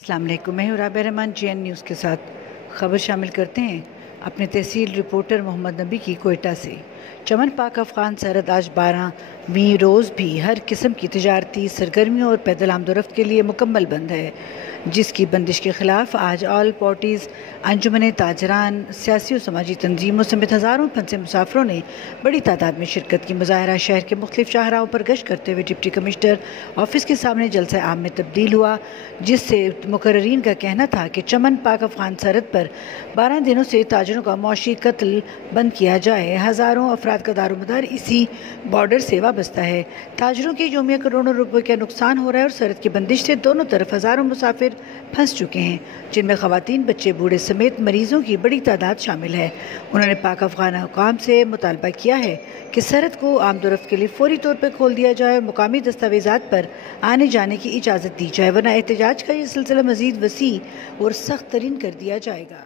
السلام علیکم، میں ہوں رابعہ رحمان جی این نیوز کے ساتھ خبر شامل کرتے ہیں اپنے تحصیل رپورٹر محمد نبی کی کوئٹہ سے۔ چمن پاک افغان سرحد آج 12ویں روز بھی ہر قسم کی تجارتی سرگرمیوں اور پیدل آمد و رفت کے لیے مکمل بند ہے، جس کی بندش کے خلاف آج آل پارٹیز انجمن تاجران، سیاسی و سماجی تنظیموں سمیت ہزاروں پھنسے مسافروں نے بڑی تعداد میں شرکت کی۔ مظاہرہ شہر کے مختلف شاہراہوں پر گشت کرتے ہوئے ڈپٹی کمشنر آفس کے سامنے جلسہ عام میں تبدیل ہوا، جس سے مقررین کا کہنا تھا کہ چمن پاک افغان سرحد پر 12 دنوں سے تاجروں کا معاشی قتل بند کیا جائے۔ ہزاروں افراد کا دار و مدار اسی بارڈر سے وابستہ ہے۔ تاجروں کے یومیہ کروڑوں روپے کا نقصان ہو رہا ہے اور سرحد کی بندش سے دونوں طرف ہزاروں مسافر پھنس چکے ہیں، جن میں خواتین، بچے، بوڑھے سمیت مریضوں کی بڑی تعداد شامل ہے۔ انہوں نے پاک افغان حکام سے مطالبہ کیا ہے کہ سرحد کو آمد و رفت کے لیے فوری طور پر کھول دیا جائے اور مقامی دستاویزات پر آنے جانے کی اجازت دی جائے، ورنہ احتجاج کا یہ سلسلہ مزید وسیع اور سخت ترین کر دیا جائے گا۔